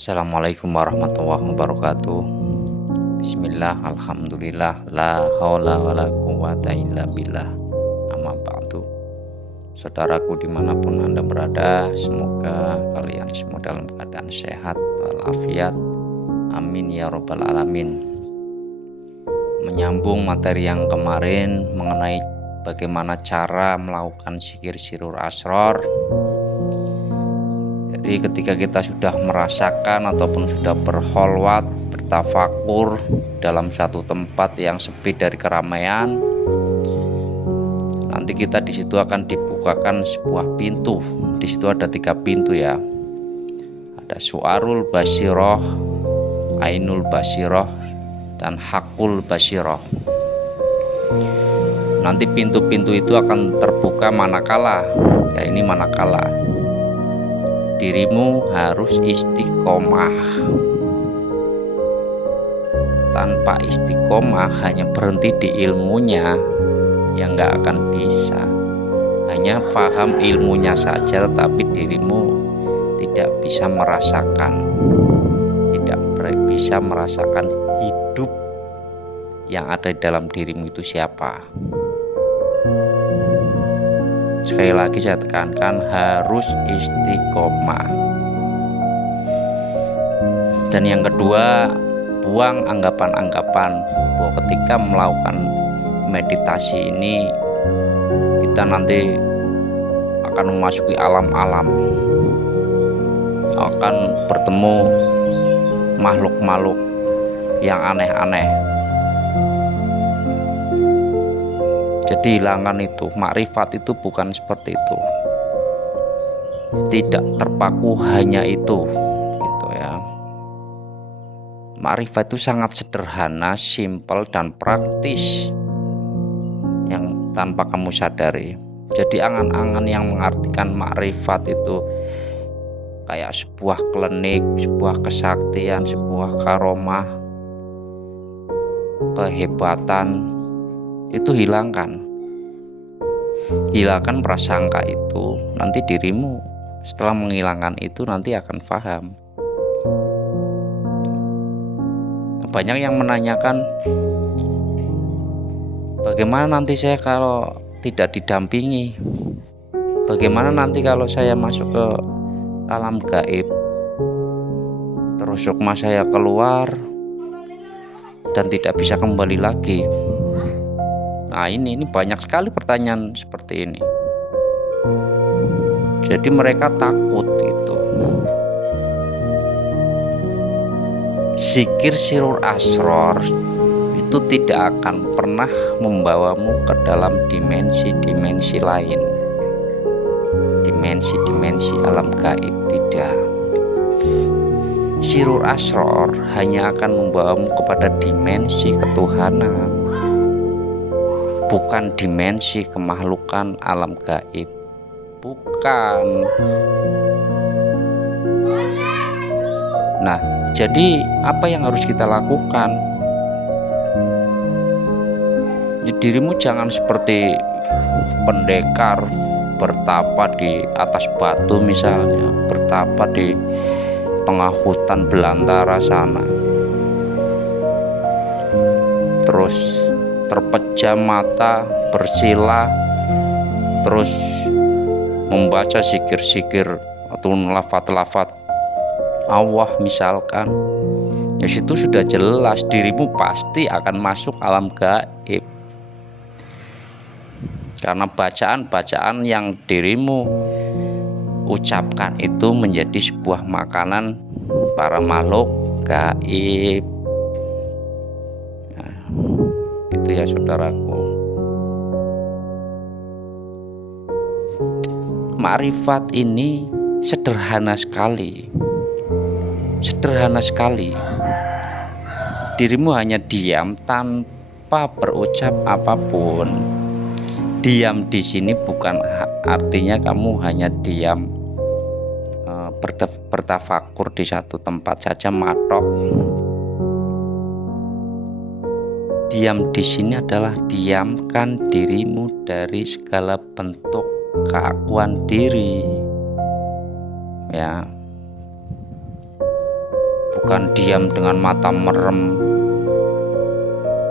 Assalamualaikum warahmatullahi wabarakatuh. Bismillah, alhamdulillah, la haula wala quwata illa billah. Amma ba'du. Saudaraku dimanapun Anda berada, semoga kalian semua dalam keadaan sehat walafiat. Amin ya robbal alamin. Menyambung materi yang kemarin mengenai bagaimana cara melakukan zikir sirur asror. Jadi ketika kita sudah merasakan ataupun sudah berkholwat, bertafakur dalam suatu tempat yang sepi dari keramaian, nanti kita di situ akan dibukakan sebuah pintu. Di situ ada 3 pintu ya. Ada suarul basiroh, ainul basiroh, dan hakul basiroh. Nanti pintu-pintu itu akan terbuka manakala dirimu harus istiqomah. Tanpa istiqomah hanya berhenti di ilmunya, ya nggak akan bisa. Hanya paham ilmunya saja, tetapi dirimu tidak bisa merasakan, hidup yang ada di dalam dirimu itu siapa. Sekali lagi saya tekankan, harus istiqomah. Dan yang kedua, buang anggapan-anggapan bahwa ketika melakukan meditasi ini kita nanti akan memasuki alam-alam, akan bertemu makhluk-makhluk yang aneh-aneh. Jadi hilangkan itu, makrifat itu bukan seperti itu. Tidak terpaku hanya itu, gitu ya. Makrifat itu sangat sederhana, simpel dan praktis yang tanpa kamu sadari. Jadi angan-angan yang mengartikan makrifat itu kayak sebuah klinik, sebuah kesaktian, sebuah karomah, kehebatan, itu hilangkan prasangka itu. Nanti dirimu setelah menghilangkan itu nanti akan paham. Banyak yang menanyakan, bagaimana nanti saya kalau tidak didampingi, bagaimana nanti kalau saya masuk ke alam gaib, terus sukma saya keluar dan tidak bisa kembali lagi. Nah ini banyak sekali pertanyaan seperti ini. Jadi mereka takut gitu. Zikir sirur asror itu tidak akan pernah membawamu ke dalam dimensi-dimensi lain, dimensi-dimensi alam gaib, tidak. Sirur asror hanya akan membawamu kepada dimensi ketuhanan, bukan dimensi kemahlukan alam gaib, bukan. Nah, jadi apa yang harus kita lakukan? Dirimu jangan seperti pendekar bertapa di atas batu misalnya, bertapa di tengah hutan belantara sana, terus terpejam mata, bersila, terus membaca zikir-zikir atau lafaz-lafaz Allah misalkan. Ya situ sudah jelas dirimu pasti akan masuk alam gaib. Karena bacaan-bacaan yang dirimu ucapkan itu menjadi sebuah makanan para makhluk gaib. Nah, itu ya saudaraku. Makrifat ini sederhana sekali. Dirimu hanya diam tanpa berucap apapun. Diam di sini bukan artinya kamu hanya diam bertafakur di satu tempat saja matok. Diam di sini adalah diamkan dirimu dari segala bentuk keakuan diri. Ya. bukan diam dengan mata merem,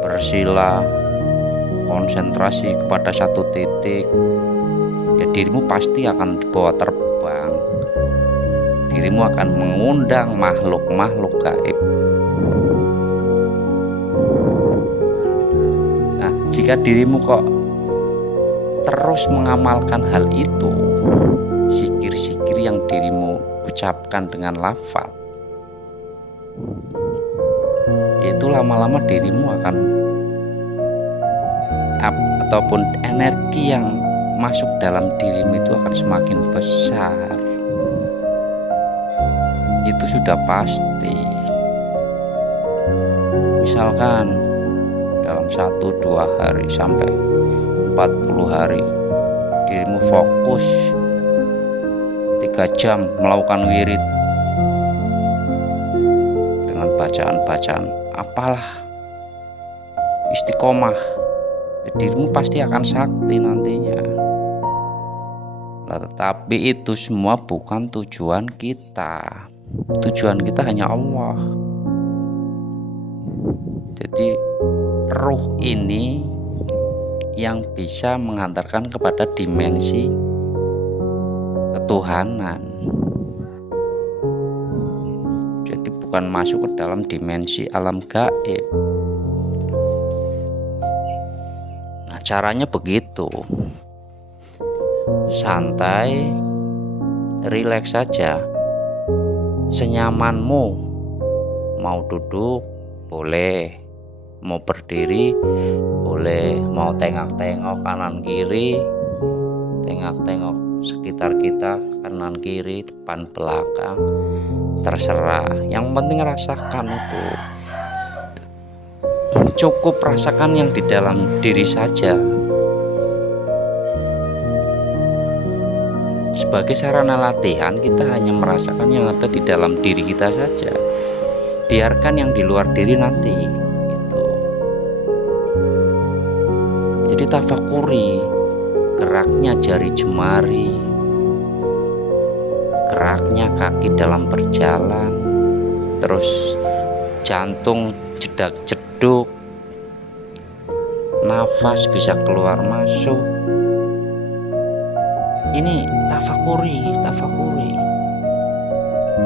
bersila, konsentrasi kepada satu titik, ya dirimu pasti akan dibawa terbang. Dirimu akan mengundang makhluk-makhluk gaib. Nah, jika dirimu kok terus mengamalkan hal itu, zikir-zikir yang dirimu ucapkan dengan lafaz, yaitu lama-lama dirimu akan ataupun energi yang masuk dalam dirimu itu akan semakin besar. Itu sudah pasti. Misalkan dalam 1-2 hari sampai 40 hari dirimu fokus 3 jam melakukan wirid dengan bacaan-bacaan apalah, istiqomah, ya dirimu pasti akan sakti nantinya. Nah, tetapi itu semua bukan tujuan kita. Tujuan kita hanya Allah. Jadi ruh ini yang bisa mengantarkan kepada dimensi ketuhanan. Jadi bukan masuk ke dalam dimensi alam gaib. Nah, caranya begitu. Santai, rileks saja, senyamanmu. Mau duduk boleh, mau berdiri boleh, mau tengok-tengok kanan kiri, tengok-tengok sekitar kita, kanan kiri, depan belakang, terserah. Yang penting rasakan itu. Cukup rasakan yang di dalam diri saja. Sebagai sarana latihan, kita hanya merasakan yang ada di dalam diri kita saja. Biarkan yang di luar diri nanti. Gitu. Jadi tafakuri geraknya jari jemari, geraknya kaki dalam berjalan, terus jantung jedak-jeduk, nafas bisa keluar masuk. Ini tafakuri.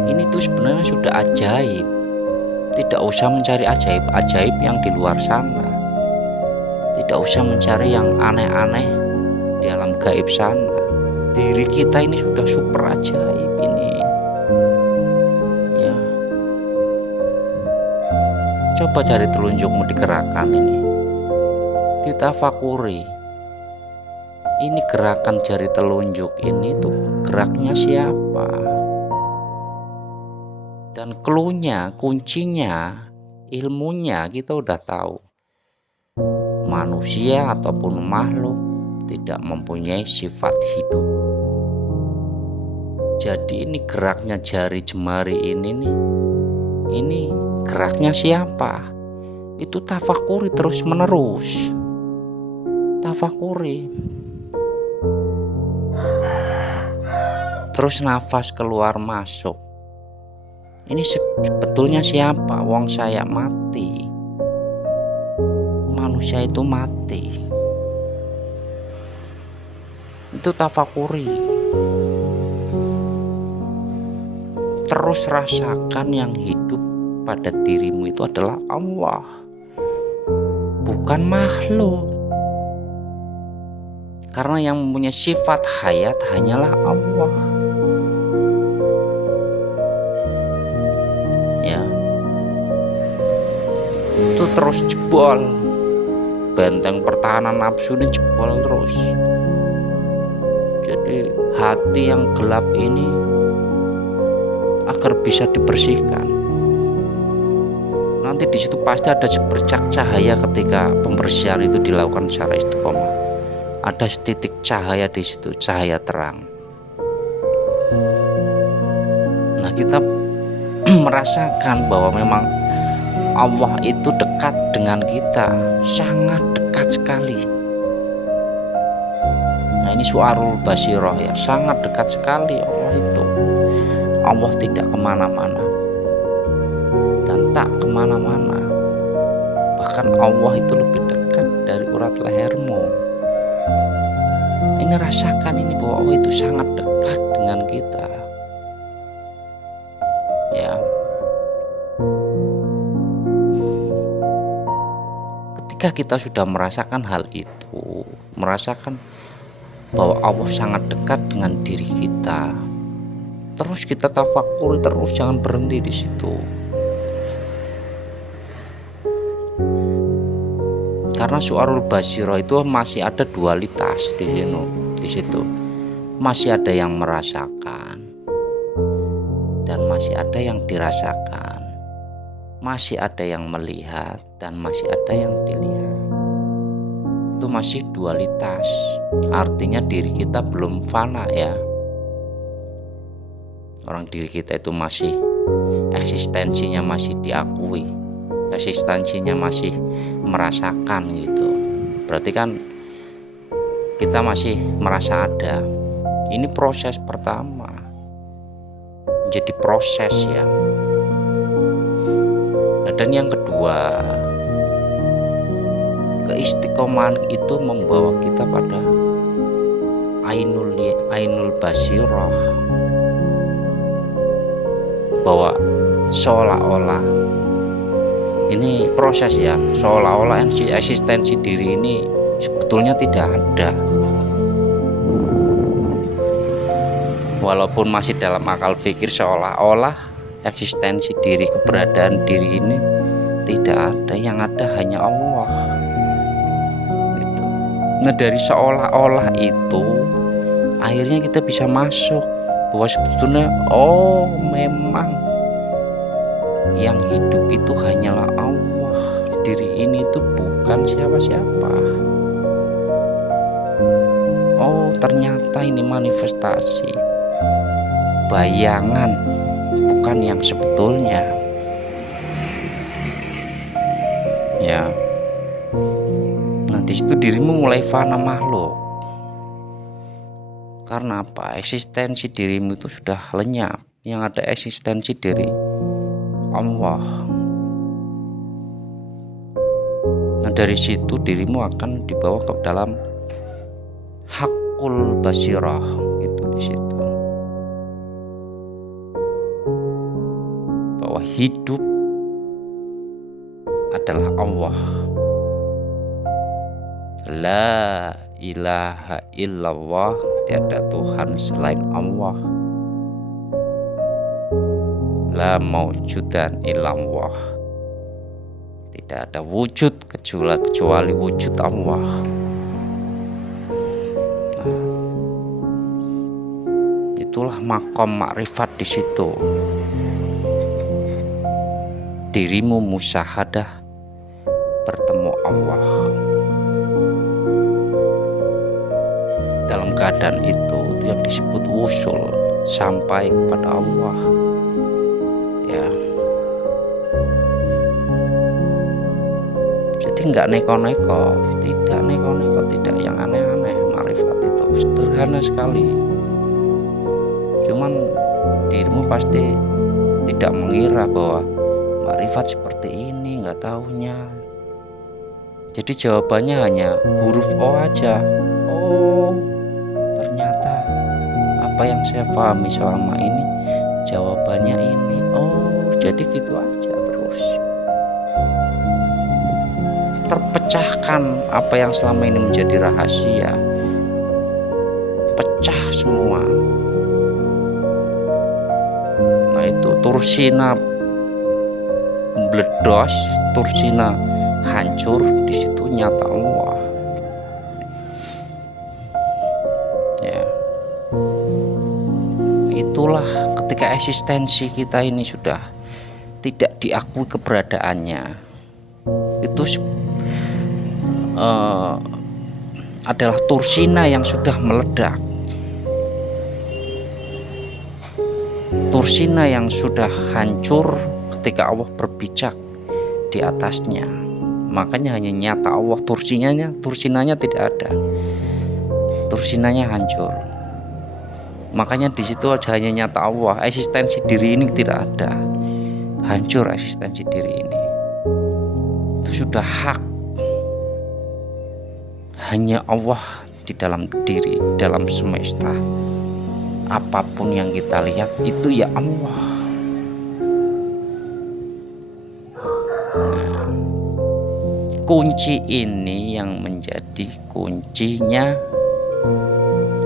Ini tuh sebenarnya sudah ajaib. Tidak usah mencari ajaib-ajaib yang di luar sana. Tidak usah mencari yang aneh-aneh di alam gaib sana. Diri kita ini sudah super ajaib ini. Ya. Coba cari telunjukmu di gerakan ini. Ditafakuri. Ini gerakan jari telunjuk ini tuh geraknya siapa? Dan cluenya, kuncinya, ilmunya kita udah tahu. Manusia ataupun makhluk tidak mempunyai sifat hidup. Jadi ini geraknya jari jemari ini nih. Ini geraknya siapa? Itu tafakuri terus menerus. Tafakuri. Terus nafas keluar masuk. Ini sebetulnya siapa? Wong saya mati. Manusia itu mati. Itu tafakuri. Terus rasakan yang hidup pada dirimu itu adalah Allah, bukan makhluk. Karena yang mempunyai sifat hayat hanyalah Allah. Ya. Itu terus jebol. Benteng pertahanan nafsu ini jebol terus. Jadi hati yang gelap ini agar bisa dibersihkan. Nanti di situ pasti ada sebercak cahaya ketika pembersihan itu dilakukan secara istiqomah. Ada titik cahaya di situ, cahaya terang. Nah, kita merasakan bahwa memang Allah itu dekat dengan kita, sangat dekat sekali. Nah, ini suarul basiroh ya, sangat dekat sekali Allah itu. Allah tidak kemana-mana. dan tak kemana-mana. Bahkan Allah itu lebih dekat dari urat lehermu. Ini rasakan ini bahwa Allah itu sangat dekat dengan kita. Ya. Ketika kita sudah merasakan hal itu, merasakan bahwa Allah sangat dekat dengan diri kita, terus kita tafakuri terus, jangan berhenti di situ. Karena Su'arul Basirah itu masih ada dualitas di situ. Masih ada yang merasakan dan masih ada yang dirasakan. Masih ada yang melihat dan masih ada yang dilihat. Itu masih dualitas. Artinya diri kita belum fana ya. Orang diri kita itu masih eksistensinya masih diakui. Eksistensinya masih merasakan gitu. Berarti kan kita masih merasa ada. Ini proses pertama. Jadi proses ya. Dan yang kedua, keistiqomahan itu membawa kita pada ainul basirah, bahwa seolah-olah ini proses ya, seolah-olah eksistensi diri ini sebetulnya tidak ada, walaupun masih dalam akal pikir seolah-olah eksistensi diri, keberadaan diri ini tidak ada, yang ada hanya Allah gitu. Nah dari seolah-olah itu akhirnya kita bisa masuk bahwa sebetulnya memang yang hidup itu hanyalah Allah, diri ini itu bukan siapa-siapa. Ternyata ini manifestasi bayangan, bukan yang sebetulnya ya. Nah di situ dirimu mulai fana makhluk. Karena apa? Eksistensi dirimu itu sudah lenyap. Yang ada eksistensi diri Allah. Nah dari situ dirimu akan dibawa ke dalam hakul basirah itu di situ. Bahwa hidup adalah Allah. La ilaha illallah, tiada Tuhan selain Allah. La maujudan illallah, tidak ada wujud kecuali wujud Allah. Nah, itulah makom makrifat di situ. Dirimu musyahadah bertemu Allah. Dalam keadaan itu yang disebut wusul, sampai kepada Allah ya. Jadi nggak neko-neko, tidak yang aneh-aneh. Makrifat itu sederhana sekali, cuman dirimu pasti tidak mengira bahwa makrifat seperti ini, nggak taunya. Jadi jawabannya hanya huruf O aja. Ternyata apa yang saya pahami selama ini jawabannya ini. Jadi gitu aja terus. Terpecahkan apa yang selama ini menjadi rahasia. Pecah semua. Nah itu Tursina bledos, Tursina hancur, di situ nyata Allah. Ya. Itulah ketika eksistensi kita ini sudah tidak diakui keberadaannya. Itu adalah Tursina yang sudah meledak. Tursina yang sudah hancur ketika Allah berpijak di atasnya. Makanya hanya nyata Allah, tursinanya tidak ada. Tursinanya hancur. Makanya di situ hanya nyata Allah, eksistensi diri ini tidak ada. hancur eksistensi diri ini. Itu sudah hak hanya Allah di dalam diri, dalam semesta. Apapun yang kita lihat itu ya Allah. Nah, kunci ini yang menjadi kuncinya.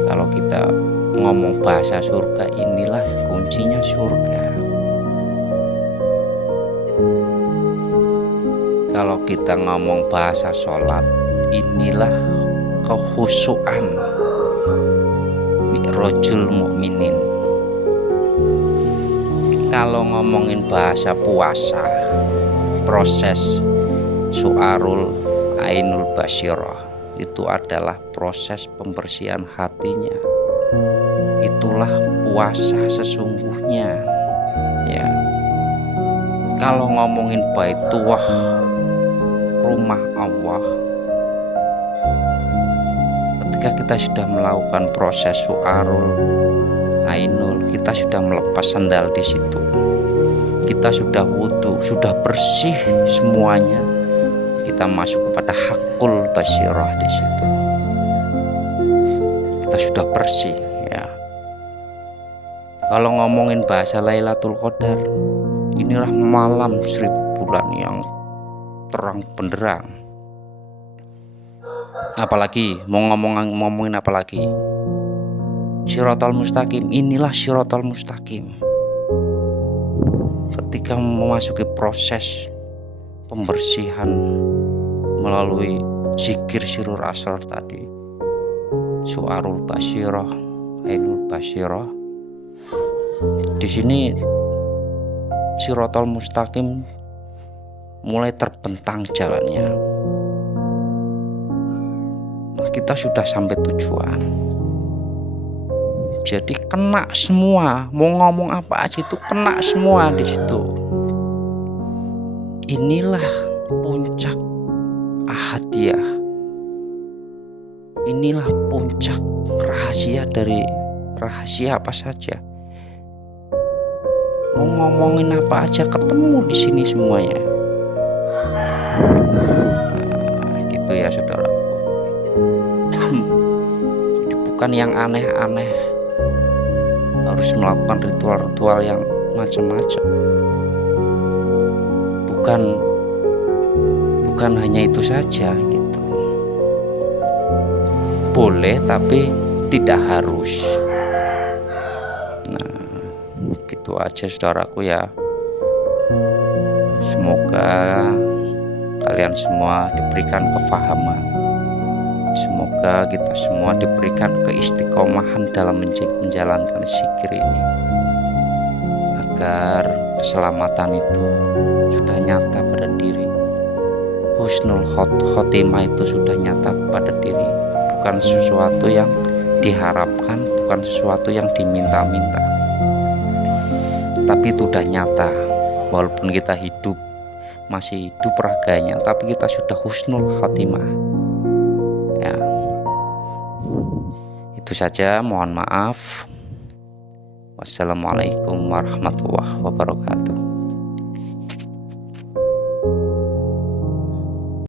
Kalau kita ngomong bahasa surga, inilah kuncinya surga. Kalau kita ngomong bahasa sholat, inilah kehusuan mi'rajul mukminin. Kalau ngomongin bahasa puasa, proses su'arul ainul basyirah, itu adalah proses pembersihan hatinya. Itulah puasa sesungguhnya, ya. Kalau ngomongin baitullah, rumah Allah, ketika kita sudah melakukan proses su'arul ainul, kita sudah melepas sandal di situ, kita sudah wudhu, sudah bersih semuanya, kita masuk kepada hakul basyirah di situ. Kita sudah bersih, ya. Kalau ngomongin bahasa Lailatul Qadar, inilah malam 1000 bulan yang terang benderang. Apalagi mau ngomongin apa lagi? Syiratal mustaqim, inilah syiratal mustaqim. Ketika memasuki proses pembersihan melalui zikir sirur asrar tadi, su'arul basyirah, ainul basyirah, di sini syiratal mustaqim mulai terbentang jalannya. Nah, kita sudah sampai tujuan. Jadi kena semua, mau ngomong apa aja itu kena semua di situ. Inilah puncak ahadiyah. Inilah puncak rahasia dari rahasia apa saja. Mau ngomongin apa aja ketemu di sini semuanya. Nah, gitu ya saudaraku. Jadi bukan yang aneh-aneh, harus melakukan ritual-ritual yang macam-macam. Bukan hanya itu saja gitu. Boleh tapi tidak harus. Nah, gitu aja saudaraku ya. Semoga kalian semua diberikan kefahaman. Semoga kita semua diberikan keistiqomahan dalam menjalankan zikir ini, agar keselamatan itu sudah nyata pada diri. Husnul khotimah itu sudah nyata pada diri. Bukan sesuatu yang diharapkan, bukan sesuatu yang diminta-minta, tapi itu sudah nyata. Walaupun kita hidup, masih hidup raganya, tapi kita sudah husnul khotimah, ya. Itu saja, mohon maaf. Wassalamualaikum warahmatullahi wabarakatuh.